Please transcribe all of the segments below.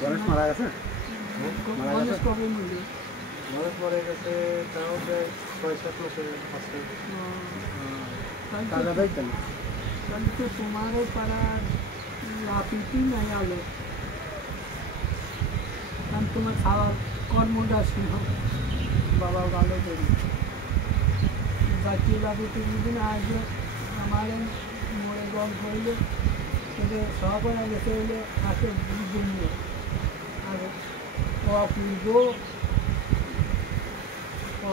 গণেশ মারা গেছে? গণেশ মারা গেছে তাও 6-7 মাসের পাশে। তাহলে তো তোমারও পাড়ার লাপিটি নাই আলো, কারণ তোমার খাওয়ার কর্মটা ছিল বাবা ভালো করি জাতীয় লাপিটি দুদিন আগে আমার মরে জল করলে কিন্তু সব গেছে হলো হাতে জন্য আর অপূর্ব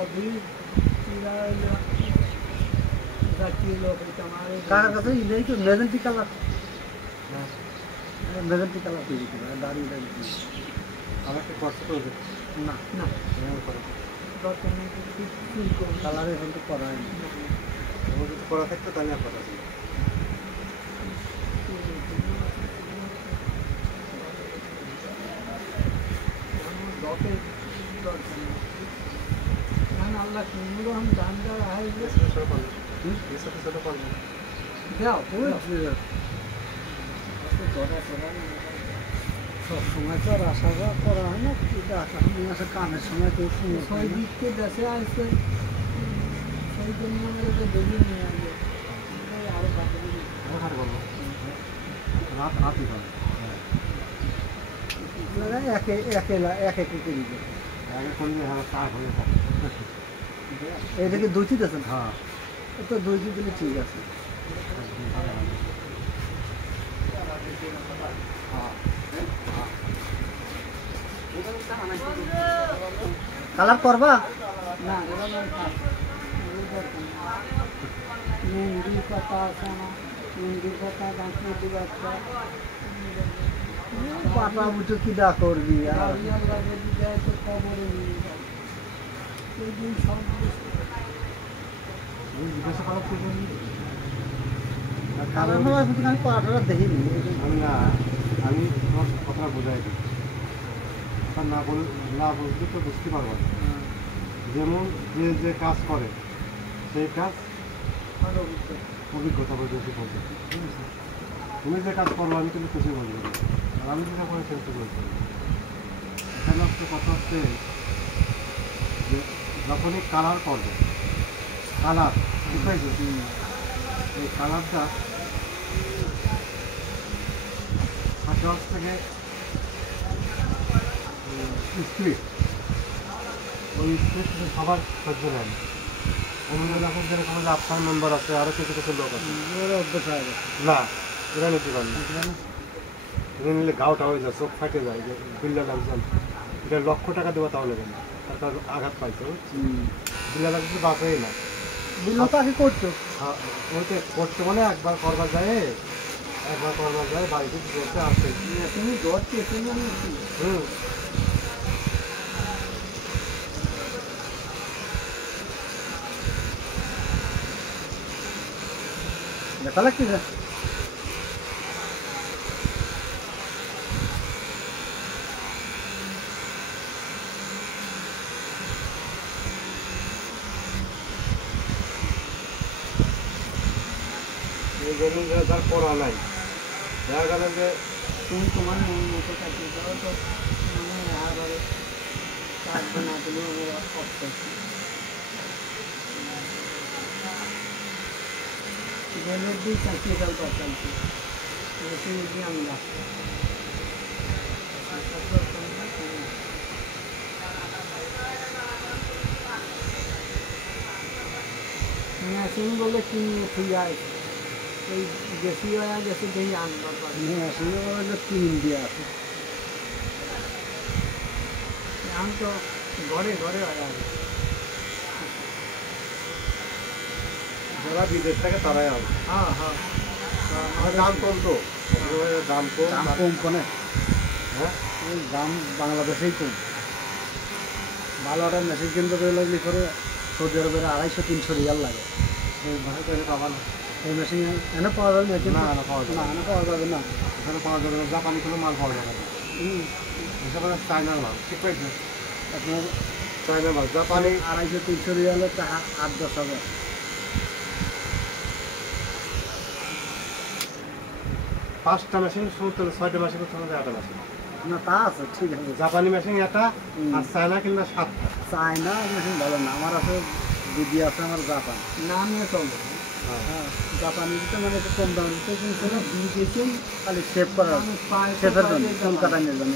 অভির এরা হইলো জাতীয় লোক আমার কাকার কাছে ইলেই তো মেজেন্টি কালার, মেজেন্টি কালার তৈরি করে দাঁড়িয়ে আমাকে কষ্ট করবে না না দরকার নেই কালারে এখন তো করা হয়নি। যদি করা থাকতো তাহলে আর কথা ছিল। আল্লাহ কুমড়ো আমি ধান দেওয়া দাও সব সময় তো আর আশা করা হয় না, কিন্তু আশা আসে কামের সময় কেউ শুনে ছয় দিককে দেশে আসছে সেই জন্য আমাদের বেরিয়ে নিয়ে আসবে আরো একে একে একে করে আগে করলে কাজ হয়ে থাকে। এটাকে দইটি দিয়েছেন? হ্যাঁ, তো দইটি দিলে ঠিক আছে। কালার করবা না মেহেন্দি পাতা আছে আমার মেহেন্দি পাতা বাঁচি বাচ্চা পাতা বুঝো কি দা করবি আর লাগে দিতে তো খবরে নিয়ে যায় সেই দিন সব জিজ্ঞাসা করার প্রয়োজন কালার হওয়ার প্রতি আমি পাটাটা দেখিনি। আমি না, আমি তোমার কথাটা বোঝাই দিই, কথা না বুঝলে তো বুঝতে পারবো না। যেমন যে কাজ করে সেই কাজ অভিজ্ঞতা করে বেশি করবে। তুমি যে কাজ করবো আমি কিন্তু কিছুই বলবো না, আর আমি যেটা করে সেটা বলছি। এখানে হচ্ছে কথা হচ্ছে যে যখনই কালার করবে, কালার ঠিক আছে, এই কালারটা হাত থেকে স্পিড, ওই স্পিড সবার সহ্য নেয়। অন্য যখন যেরকম আফসার মেম্বার আছে, আরও কিছু কিছু লোক আছে অভ্যাস হয়ে গেছে। না, এরা নিতে পারে না। এটা নিলে গাওটা হয়ে যায়, চোখ ফাটে যায়, যে বিল্লা লাগছেন এটা লক্ষ টাকা দেওয়া তাও নেবেন না, তার আঘাত পাইছে। বিল্লা লাগছে বাঁচেই না, বিল্লা তো আগে করতো। ওইটা করতে মানে একবার করবার যায় বাড়িতে বসে আসে। তুমি ধরতে হুম, দেখা লাগতেছে। যার করা নাই, দেখা গেল যে তুমি তোমার মতো কাটিয়ে দাও তো মানে আবার কাজ বানা দিলে বেলের দিয়ে চাকিয়ে দাও তরকারিতে দিয়ে আমি রাখবো। মেশিন বলে কিনে থুই আছে ওই বেশি হয়ে গেছে দেখি আনবার পারি তিন দিয়ে আছে। এখন তো ঘরে ঘরে হয়ে আছে। যারা বিদেশ থেকে তারাই হবে। হ্যাঁ হ্যাঁ দাম কম তো, দাম কম। দাম কম কোনে? হ্যাঁ, ওই দাম বাংলাদেশেই কম। ভালো একটা মেশিন কিনতে পেয়ে লাগলে পরে সৌদি আরবের 250-300 রিয়াল লাগে। এই ভাষা তো পাবা না, এই মেশিন এনে পাওয়া যাবে না? না না পাওয়া যাবে না, এনে পাওয়া যাবে না। এখানে পাওয়া যাবে না, জাপানি কোনো মাল পাওয়া যাবে না। এসব চায়নার মাল, ঠিক পাইছে? আপনার চায়না মাল, জাপানি 250-300 রিয়ালে 8-10 হাজার। 5টা মেশিন, 6টা মেশিন করতে হবে, 8টা মেশিন। না তা আছে, ঠিক আছে। জাপানি মেশিন এটা, হুম। আর চায়না কিনলে 7টা। চায়না মেশিন ভালো না, আমার আছে দিদি আছে আমার জাপান। নামে চলে হ্যাঁ, জাপানিতে মানে একটু কম দাম দিতে কিন্তু দিয়েছেন খালি সেভ করার, আমি প্রায় শেফের জন্য, সবাইকে চুল জাপান। কাটানোর জন্য।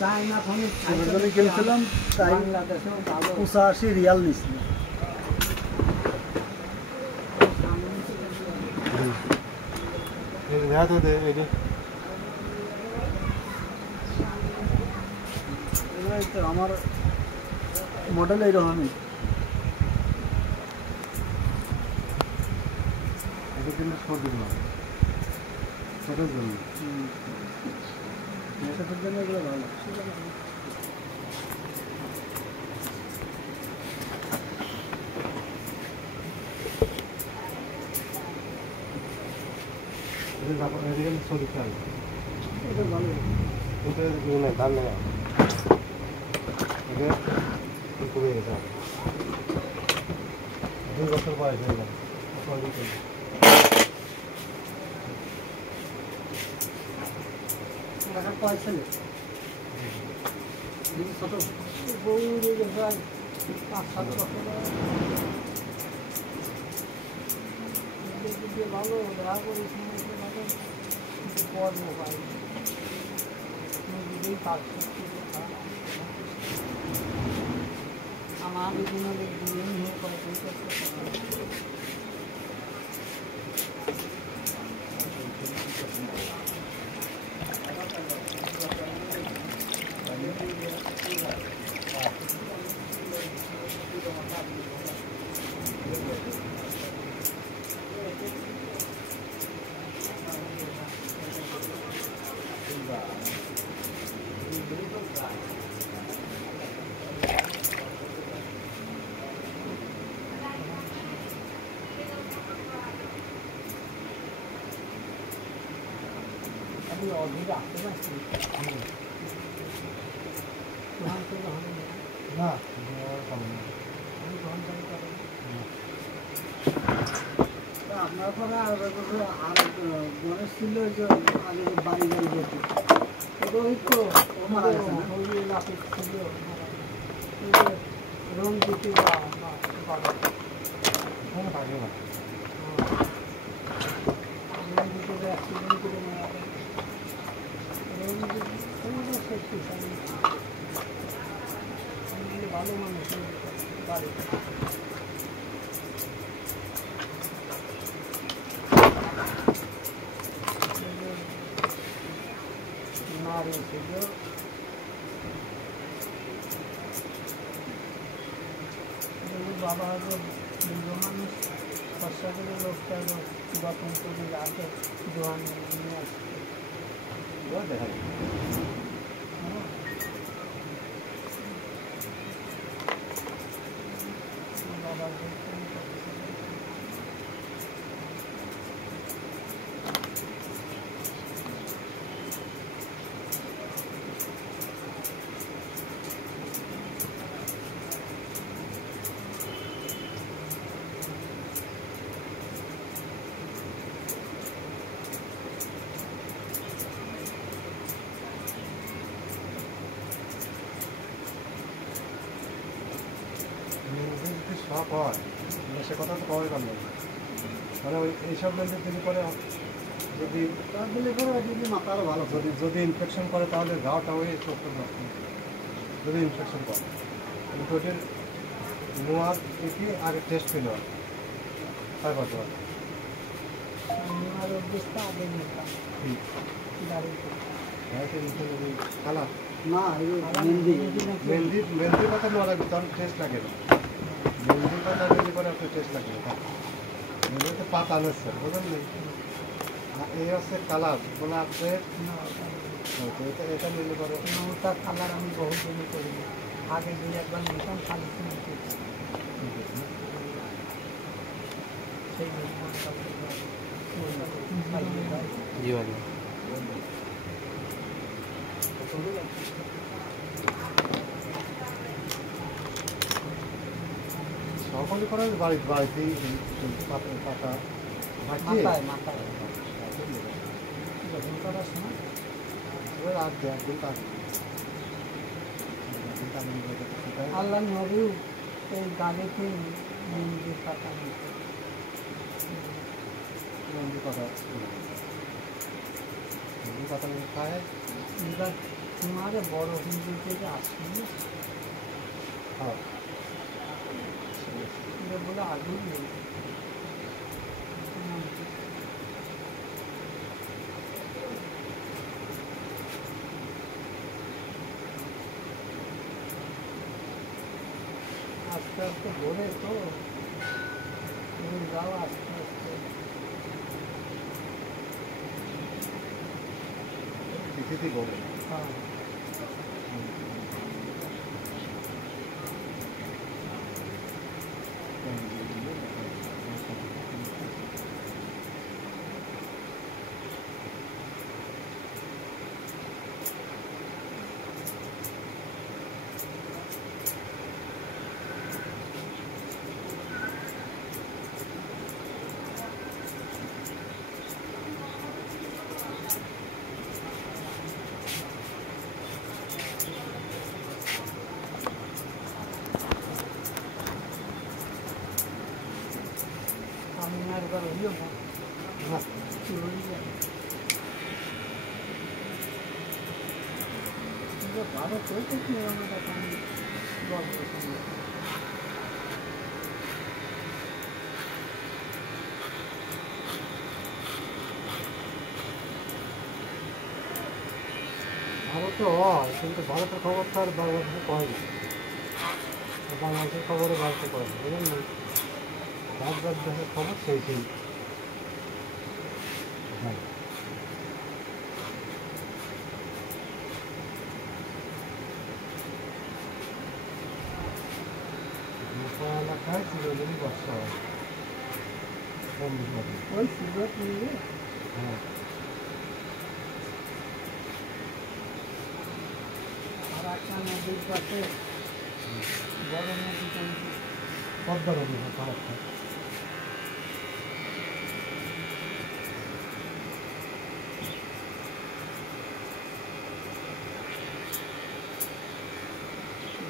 চায়না ফোনে শেফের জন্য কিনছিলাম, তাই বাংলাদেশেও ভালো 85 রিয়াল নিচ্ছিল। এই দেখা তো দে, এই যে এগুলো তো আমার মডেল এইরকমই। এটা কিন্তু সর্দির মাল, সেটার জন্য। শেফের জন্য এগুলো ভালো। এটা কিন্তু সর্দি চাল, এটা ভালো। কিন্তু ইয়ে নেই, ধান নেই। এটা কমে গেছে, 2 বছর বয়স হয়ে গেল। টাকা কয় ছেলে? ছোট বউ দিয়ে প্রায় 5-7 বছর দিয়ে ভালো দেখা করিস কিন্তু কর্ম পাই নিজেই কাজ করতে আমার বিভিন্ন দিন হয়ে করে আমি অধীর আসতে পারছি না, আপনার পরে আর মনে ছিল যে আগে যে বাড়ি বাড়ি যেত, ওই তো ও মারা গেছে না? ওই এলাকা ছিল রঞ্জিতে কোনো থাকে না। রঞ্জিতে অ্যাক্সিডেন্ট করে মারা গেছে রঞ্জিত শক্তিশালী ভালো মানুষ বাড়ি নারী ছিল বাবা দীর্ঘ মানুষ খরচা করে লোকটা যখন করে রাখে জোয়ান নিয়ে আসছে দেখা যায়। বাবার যদি শখ হয় সে কথা তো কবে পারল মানে ওই এইসব মেনটেন যদি করে, যদি তার দিলে করে যদি মাথা আরও ভালো যদি যদি ইনফেকশন করে তাহলে ঘাওটা হয়ে সুস্থ হবে। যদি ইনফেকশন করে কিন্তু ওদের নোয়ার থেকে আগে টেস্ট পেল তারপর তো আমার অভ্যেসটা আগে নিতাম গাড়িতে কালার না, এই মেহেন্দি মেহেন্দির কথা নেওয়া লাগবে, তাহলে টেস্ট লাগে না। মেহেন্দির কথা যদি করে আপনার টেস্ট লাগবে না। মেহেন্দিতে পাতা আনেছে বুঝলেন নেই, এই হচ্ছে কালার মানে আপনার এটা এটা নিলে পরে নৌকার কালার আমি বহু দিন করিনি আগে দুই একবার নিতাম খালি কিনে সেই জীবন সকলে করে বাড়িতেই পাতা মাথায় মাথায় যখন করার সময় ওই আর একদিন তার আল্লাহ নবীও এই গাড়িতে মন্দির পাতা নিতে কথা কথা খায় এবার তোমারে বড় হিন্দু থেকে আসবে হ্যাঁ এটা বলে আগুন নেই আস্তে আস্তে ভরে তো তুমি যাও আস্তে আস্তে তিথিতে বলে হ্যাঁ আমি আর একবার হইও না চলে যাবে ভালো চলছে কি আমার আমি গল্প শুনবো ভারতে হয় কিন্তু ভারতের খবর তো আর বাংলাদেশে কয় না বাংলাদেশের খবরে ভারতে কয় না বুঝলেন না রাত রাত দেশের খবর সেই সেই হ্যাঁ এলাকায় চিরদিনই বর্ষা হয় বন্ধু হবে ওই সুযোগ নিয়ে হ্যাঁ আর একটা নদীর পাশে বড় নদী কিন্তু পদ্মা নদী খারাপ হয়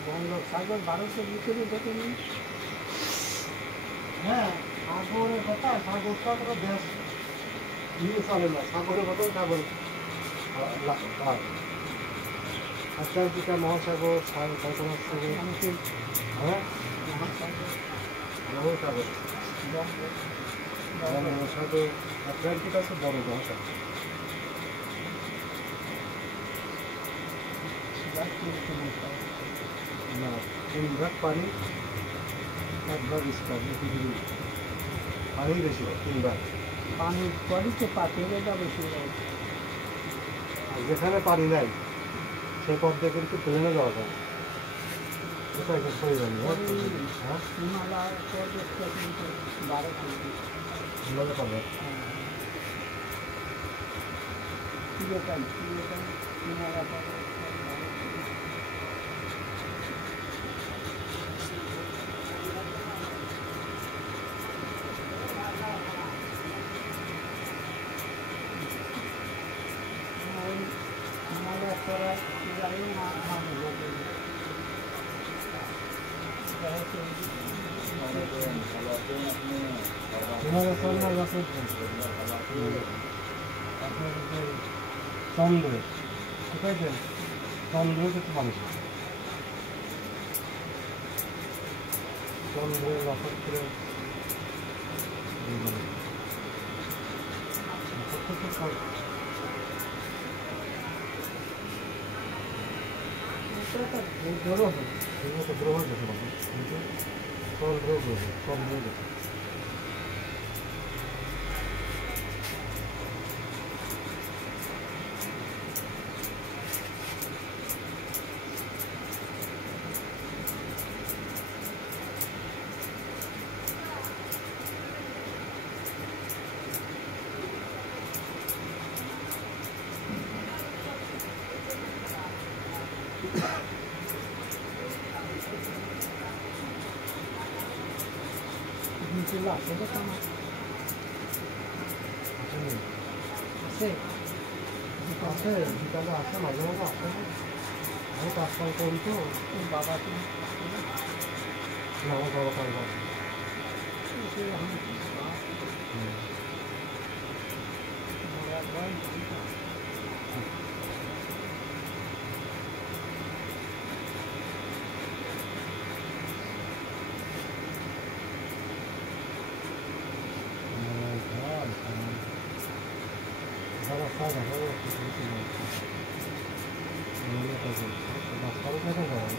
বঙ্গোপসাগর ভারতের ভিতরে দেখেনি হ্যাঁ সাগরের কথা সাগরটা তো দেশ নিয়ে চলে না সাগরের কথা সাগর আটলান্টিকা মহাসাগর সাগর আমাকে হ্যাঁ মহাসাগর মহাসাগর মহাসাগর আটলান্টিকা তো বড় মহাসাগর না 3 ভাগ পানি 1 ভাগ স্থল পৃথিবী পানি বেশি 3 ভাগ পানির পরিতে পাথরেটা বেশি রয়েছে আর যেখানে পানি নাই সে পথে কিন্তু প্লেনে যাওয়া যায় কোথায় পরিবার হ্যাঁ হিমালয় পর্বতটা কিন্তু ভারত হিমালয় পাবে চিরকাল হিমালয় পর্বত হিমালয় করা যাই না মানুষ হিমালয় চন্দ্র আছে চন্দ্র কোথায় দেন চন্দ্র কিন্তু মানুষ চন্দ্রের নক্ষত্রে গ্রহ গ্রহ দেখে পাবো কিন্তু চন্দ্র গ্রহ চন্দ্র দেখে নিচে আসলে আসে বিকালে আসে মাঝে মাঝে আসে না আমি কাজকাল করি তো ওর বাবা তো না আমার বড় কাজ আছে এসে এখন মরার ভয় নাই তো। যারা কাজ হবে রাস্তার উপরে যাবে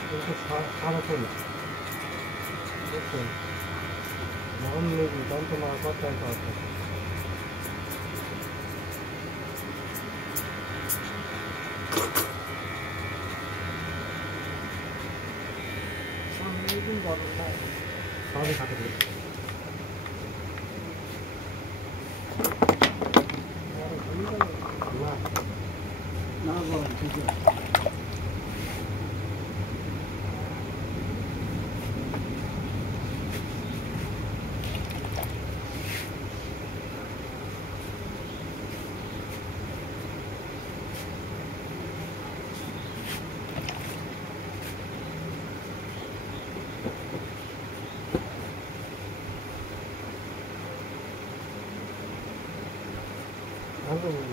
কিন্তু সরাসরি বুঝছেন যখন নেবি তখন তো না করতে হবে সামনে দিন গরম লাগে সবই থাকে বড় হয়ে গেল না না গরম ঠিক আছে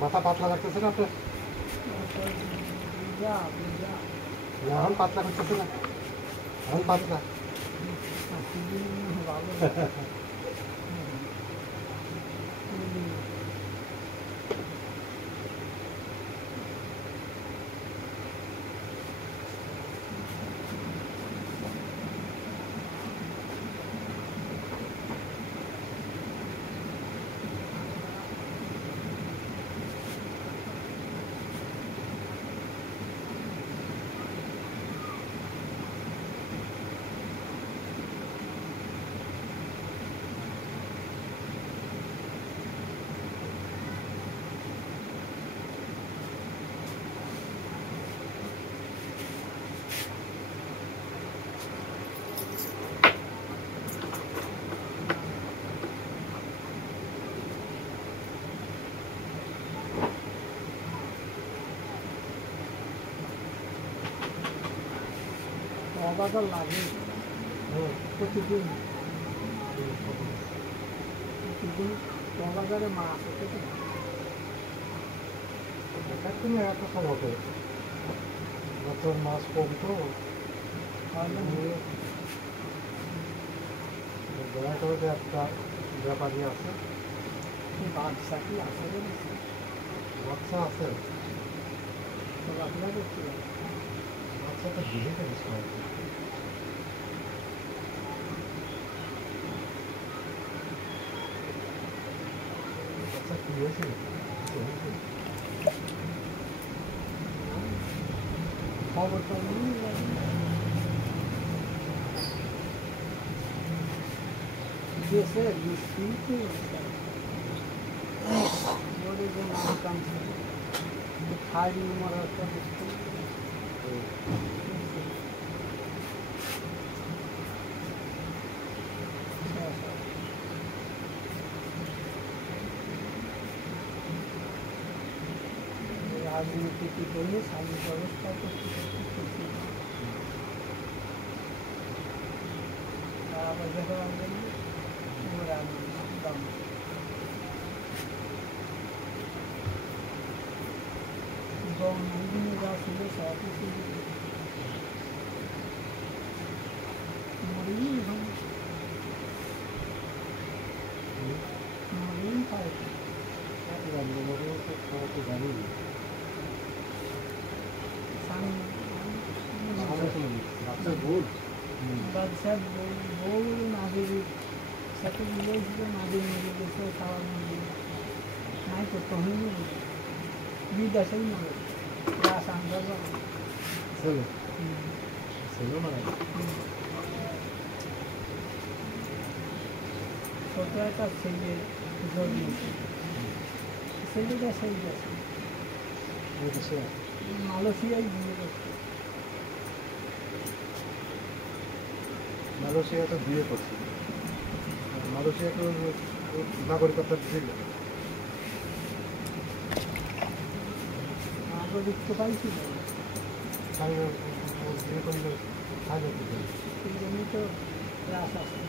মাথা পাতলা লাগতেছে না আপনার যা আপনি যা না এখন পাতলা করতেছে না এখন পাতলা ভালো অবাধা লাগে প্রতিদিন প্রতিদিন অবাধারে মাছ হতে তুমি একটা সময় বছর মাস কম তো দয়া করে যে একটা ব্যাপারী আছে বাচ্চা কি আসে বাচ্চা আছে চলাফেরা করতে পারে বাচ্চা তো দিলে তো বেশি হয় বাচ্চা কি হয়েছে খবর তো নেই দেশে বৃষ্টি বড় যে নাম কামছে খাড়ি মরার তো রাজনীতি করলে স্বাধীন ব্যবস্থা করতে করতে টাকা পয়সা করার জন্য ওরা দাম গভর্নমেন্ট যা ছিল সব কিছু মরেই এখন মরেই পায় জানি বাচ্চা ভুল বাদশাহ বউ নাদের সাথে মিলেছিল নাদের মিলে গেছে খাওয়ার মধ্যে নাই করতে হয়নি বিদেশেই মনে গাছ আনবার ছেলে ছেলে মানে ছোট একটা ছেলে জন্মেছে ছেলেটা সেই গেছে মালয়েশিয়ায় বিয়ে করছে মালয়েশিয়াতে বিয়ে করছে মালয়েশিয়াকে নাগরিকত্ব দিল রিক্স পাইছিল বিয়ে করলে সাহায্য করতে সেই জন্যই তো রাস আসছে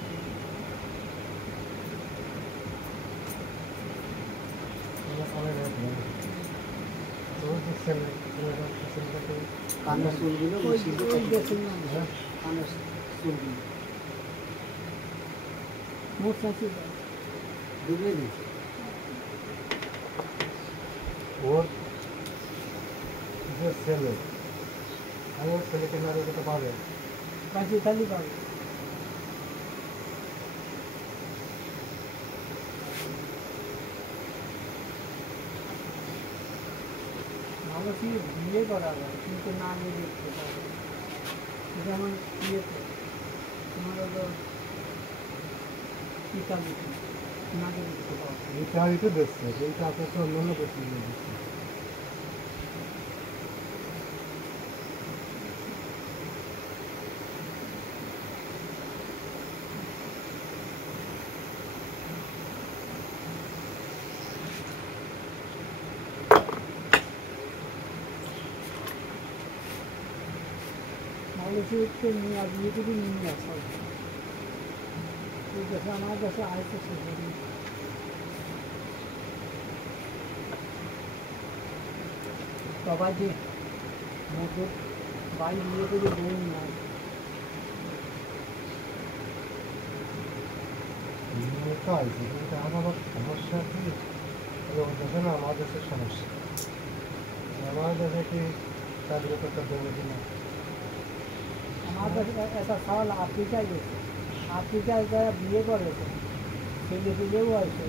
কানের চুলগুলো ওই বেশি ওই গেছিলাম কানের চুলগুলো মুখ চাষি ডুবিয়ে দিয়েছে ওর যে ছেলে আমি ওর ছেলেকে নারী করতে পারে বাঁচি খালি পাবে ভালো কি বিয়ে করা যায় কিন্তু না নিয়ে দেখতে পাবে যেমন ইয়েতে তোমার হলো টিকা দিতে না দেখতে পাবে এইটা হয়তো দেখছে এইটা আপনার তো অন্যান্য দেখছে দেখছে মানুষকে নিয়ে আর ইউটিউবে নিয়ে আসা ঠিক আছে আমার কাছে আয়তো সেখানে সবাই যে মতো বাড়ি নিয়ে করে বই নেয় তো আছে কিন্তু আমার সমস্যা কি ওর দেশে না আমার দেশের সমস্যা আমার দেশে কি স্বাধীনতা দেবে কিনা আমার কাছে একটা সওয়াল আফ্রিকায় গেছে আফ্রিকায় যারা বিয়ে করেছে ছেলে পেলেও আছে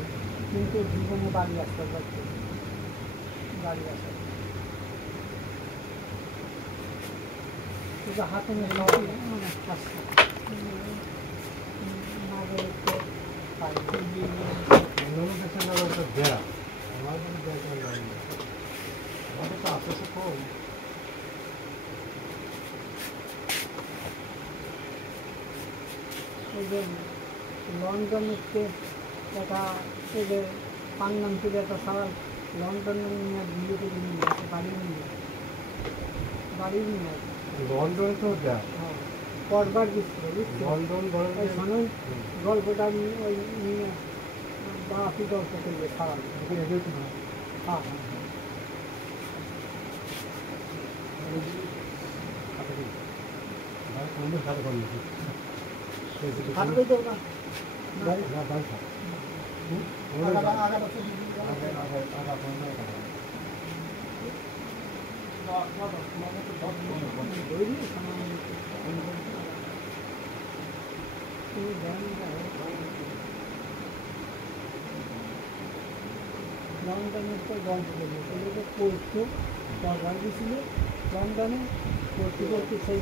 কিন্তু জীবনে বাড়ি আসতে পারছে বাড়ি আসা কিন্তু হাতে অনেক কষ্ট না গেলে তো পাই অন্যান্য দেশের না ওটা দেয়া আমার দেশে দেয় আমাদের তো আছে তো কম ওই যে লন্ডনেতে একটা ওই যে পান্নাম থেকে একটা সওয়াল লন্ডনে নিয়ে বিয়ে করে নিয়ে আসে বাড়ি নিয়ে আসে লন্ডন তো দেয়া পরবার দিচ্ছিল বুঝছো লন্ডন বড় ওই শোনেন গল্পটা নিয়ে ওই নিয়ে বাকি গল্প করবে সওয়াল হ্যাঁ থাকবে তো না লন্ডনের তো গল্প করবে ছেলেকে পড়তো পরবার দিয়েছিল লন্ডনে পড়তে পড়তে সেই